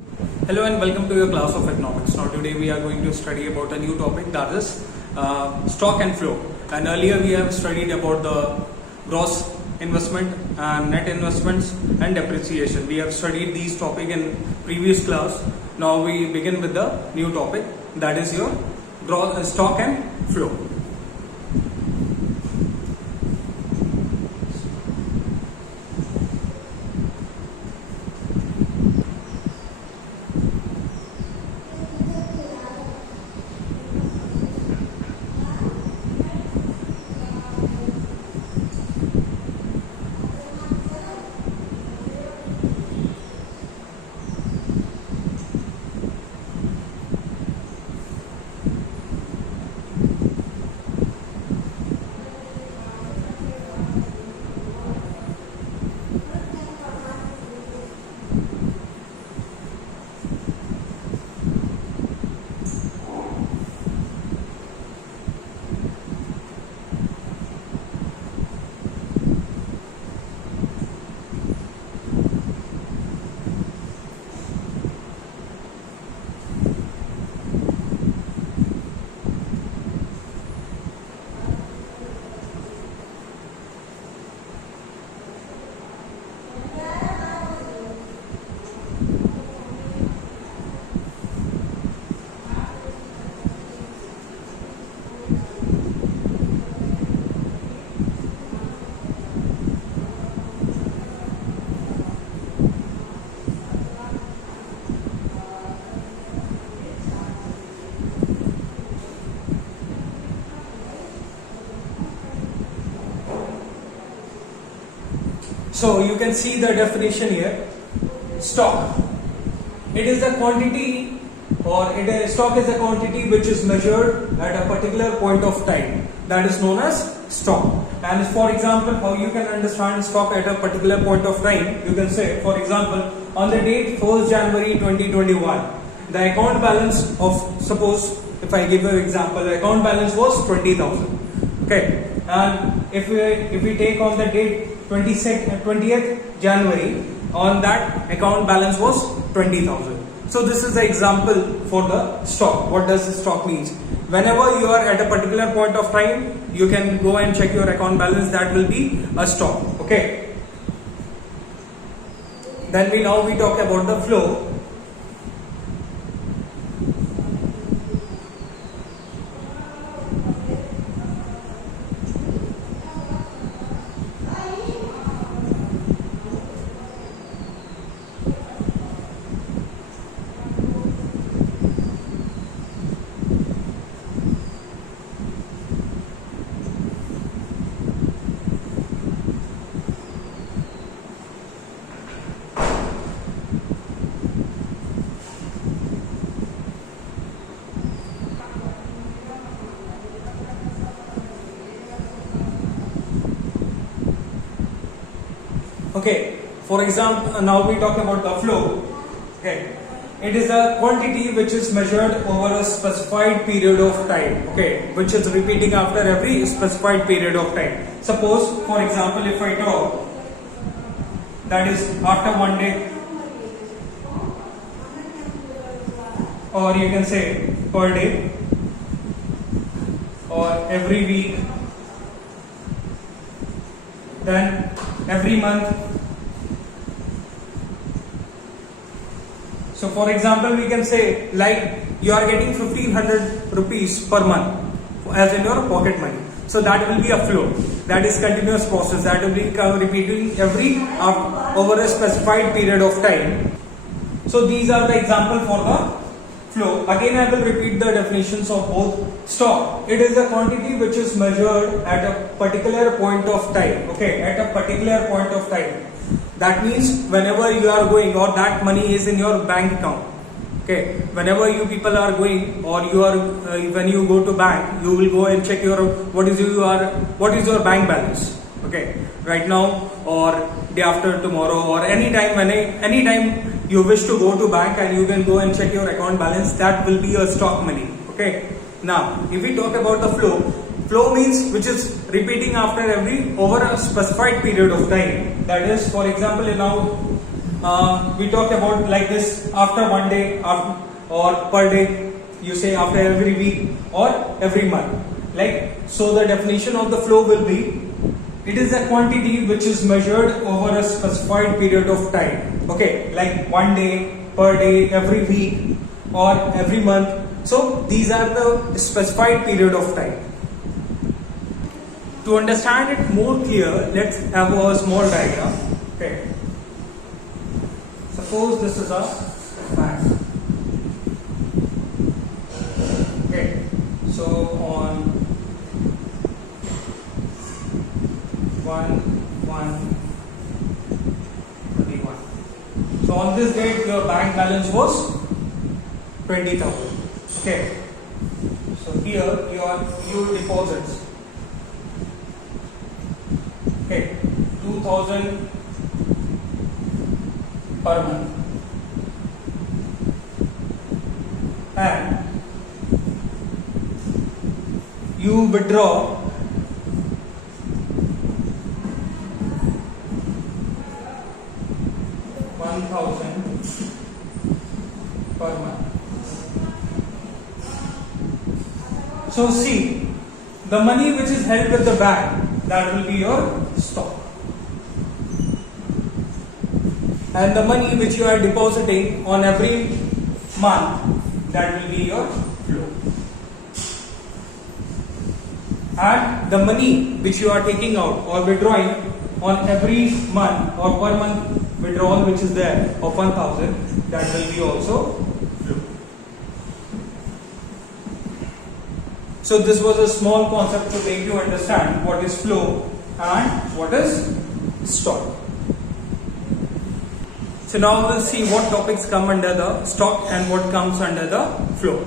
Hello and welcome to your class of economics. Now today we are going to study about a new topic, that is stock and flow. And earlier we have studied about the gross investment and net investments and depreciation. We have studied these topics in previous class. Now we begin with the new topic, that is your stock and flow. So you can see the definition here. Stock. It is a quantity, stock is a quantity which is measured at a particular point of time. That is known as stock. And for example, how you can understand stock at a particular point of time? You can say, for example, on the date 1st January 2021, the account balance of, suppose if I give you an example, the account balance was 20,000. Okay. And if we take on the date 20th January, on that account balance was 20,000. So this is the example for the stock. What does the stock means? Whenever you are at a particular point of time, you can go and check your account balance. That will be a stock. Okay. Then we talk about the flow. Okay, for example, now we talk about the flow. Okay, it is a quantity which is measured over a specified period of time. Okay, which is repeating after every specified period of time. Suppose, for example, if I talk, that is after one day, or you can say per day, or every week, then every month. So for example, we can say like you are getting 1500 rupees per month as in your pocket money. So that will be a flow. That is continuous process. That will be repeating every over a specified period of time. So these are the example for the flow. Again, I will repeat the definitions of both. Stock. It is a quantity which is measured at a particular point of time. Okay, at a particular point of time. That means whenever you are going, or that money is in your bank account. Okay, whenever you people are going, or you are when you go to bank, you will go and check your what is your bank balance. Okay, right now or day after tomorrow or anytime you wish to go to bank and you can go and check your account balance. That will be your stock money. Okay. Now, if we talk about the flow means which is repeating after over a specified period of time. That is, for example, now we talk about like this after one day, after, or per day, you say after every week or every month. Like, so the definition of the flow will be, it is a quantity which is measured over a specified period of time. Okay, like one day, per day, every week or every month. So these are the specified period of time. To understand it more clear, let's have a small diagram. Okay. Suppose this is a bank. Okay. So on 1/1/21. So on this date, your bank balance was 20,000. Okay. So here your deposits. Okay, 2,000 per month, and you withdraw 1,000 per month. So see, the money which is held with the bank, that will be your stock, and the money which you are depositing on every month, that will be your flow, and the money which you are taking out or withdrawing on every month or per month withdrawal which is there of 1,000, that will be also flow. So this was a small concept to make you understand what is flow and what is stock. So now we'll see what topics come under the stock and what comes under the flow.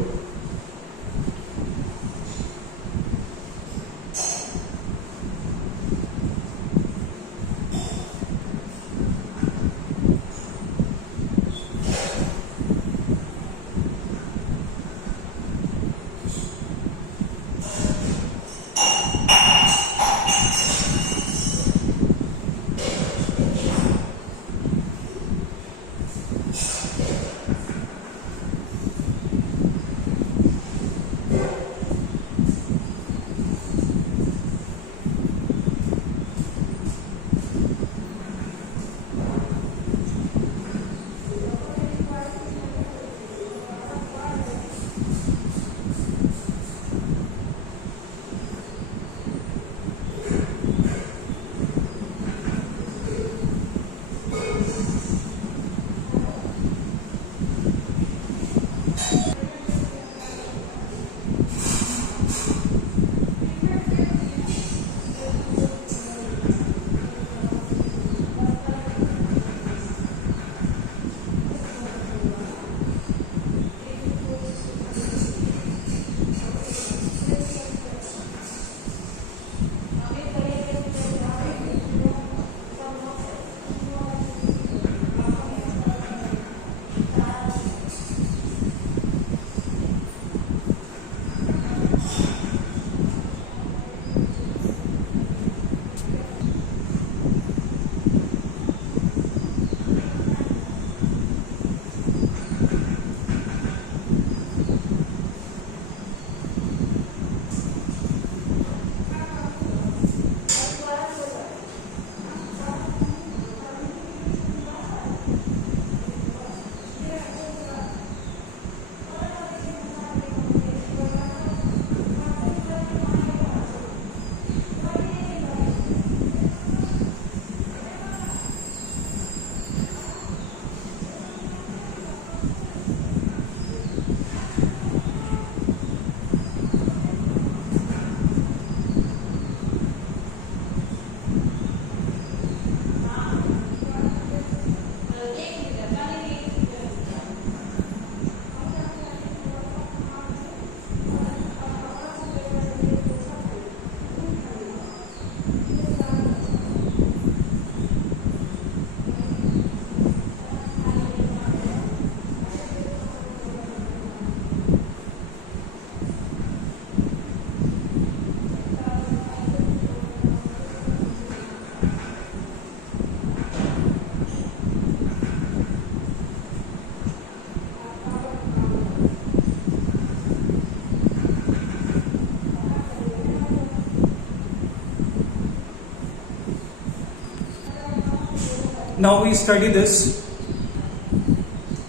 now we study this.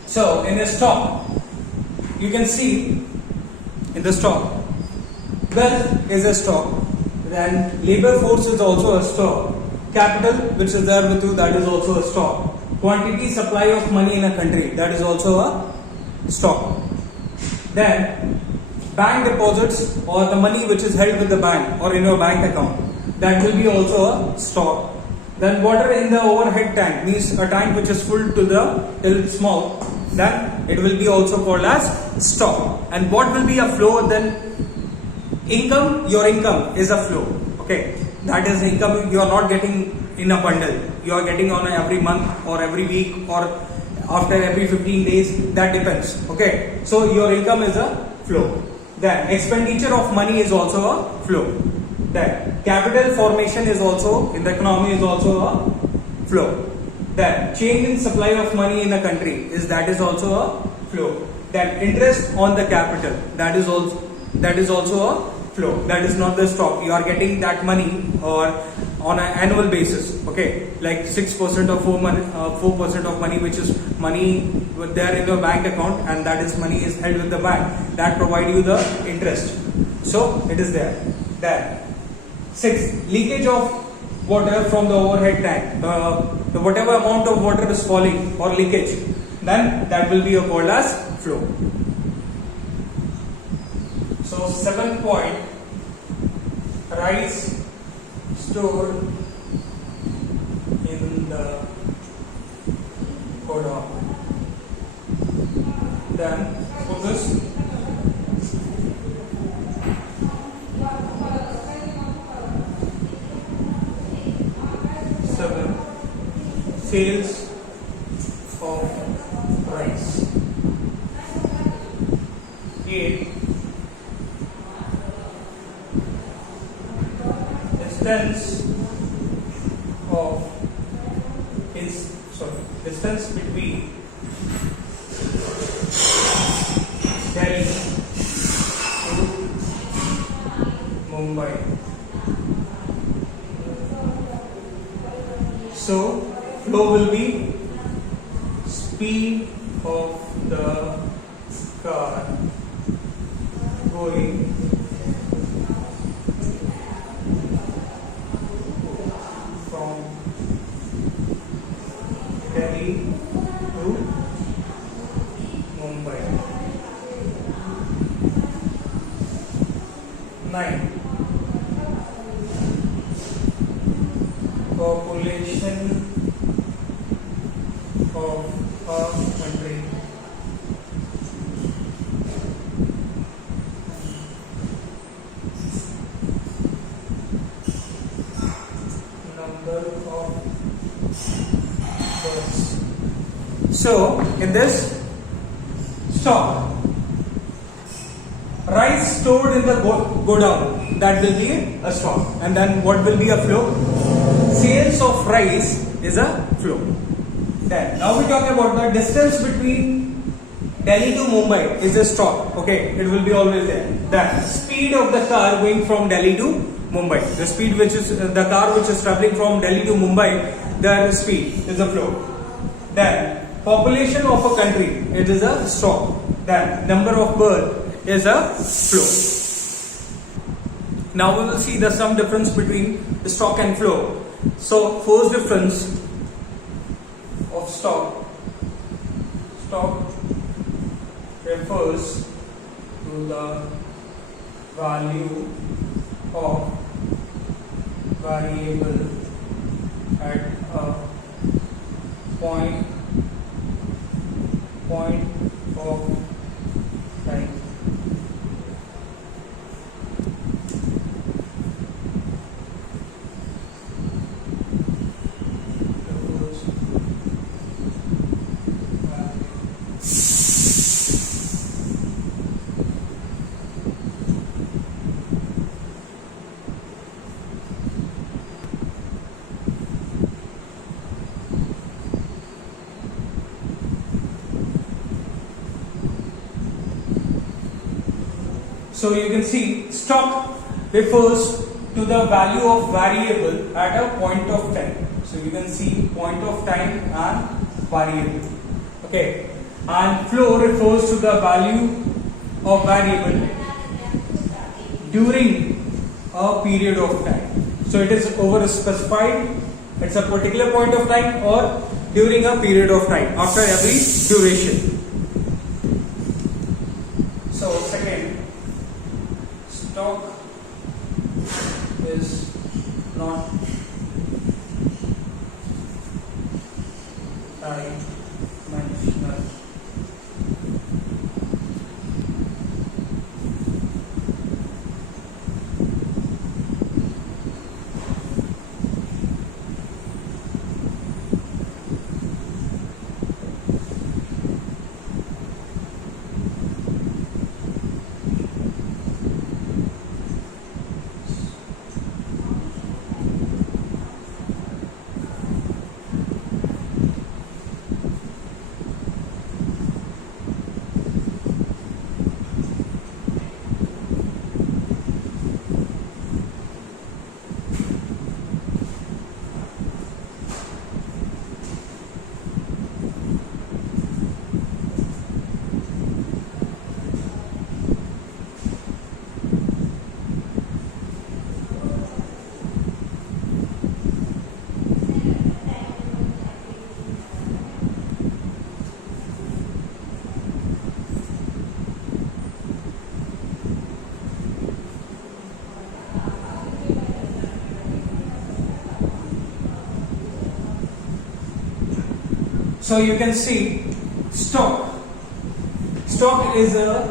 So in a stock, you can see in the stock, wealth is a stock, then labor force is also a stock, capital which is there with you, that is also a stock, quantity supply of money in a country, that is also a stock. Then bank deposits, or the money which is held with the bank or in your bank account, that will be also a stock. Then water in the overhead tank, means a tank which is full to the till its mouth, then it will be also called as stock. And what will be a flow? Then income, your income is a flow. Okay, that is income you are not getting in a bundle, you are getting on every month or every week or after every 15 days, that depends. Okay, so your income is a flow. Then expenditure of money is also a flow. Then capital formation is also in the economy is also a flow. Then change in supply of money in a country is also a flow. Then interest on the capital, that is also a flow. That is not the stock. You are getting that money or on an annual basis. Okay, like 6% or 4% of money, which is money there in your bank account, and that is money is held with the bank, that provide you the interest. So it is there. Then 6, leakage of water from the overhead tank. The whatever amount of water is falling or leakage, then that will be called as flow. So 7 point, rice stored in the godown. Then for this, sales of rice. 8, distance between Delhi to Mumbai. So flow will be speed of the car going from Delhi to Mumbai. 9, population of a country. Number of birds. So in this stock, rice stored in the godown, that will be a stock. And then what will be a flow? Sales of rice is a flow. Then now we talk about the distance between Delhi to Mumbai is a stock. Okay, it will be always there. Then speed of the car going from Delhi to Mumbai. The speed which is the car which is traveling from Delhi to Mumbai, their speed is a flow. Then population of a country, it is a stock. Then number of birds is a flow. Now we will see the some difference between the stock and flow. So first difference of stock refers to the value of variable at a point of time. So you can see stock refers to the value of variable at a point of time. So So you can see point of time and variable. Okay, and flow refers to the value of variable during a period of time. So it is over specified, it's a particular point of time or during a period of time after every duration. So second, stock is not time-dimensional. So you can see stock is a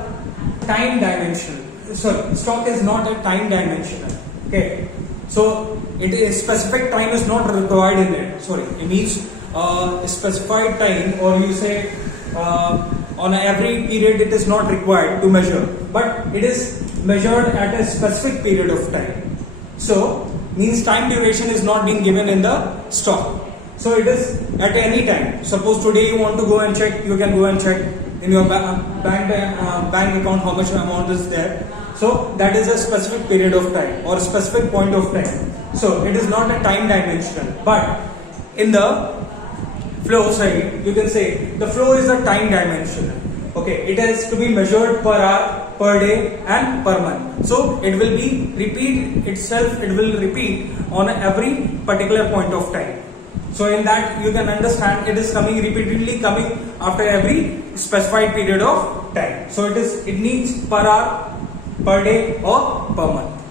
time dimensional. Sorry, stock is not a time dimensional. Okay, so it is specific time is not required in it. Sorry, it means a specified time, or you say on every period it is not required to measure, but it is measured at a specific period of time. So means time duration is not being given in the stock. So it is at any time. Suppose today you want to go and check, you can go and check in your bank account how much amount is there. So that is a specific period of time or specific point of time. So it is not a time dimensional. But in the flow side, you can say the flow is a time dimensional. Okay, it has to be measured per hour, per day and per month. So it will be repeat itself, it will repeat on every particular point of time. So in that you can understand it is coming repeatedly coming after every specified period of time. So it needs per hour, per day or per month.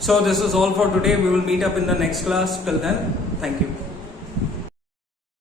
So this is all for today. We will meet up in the next class. Till then, thank you.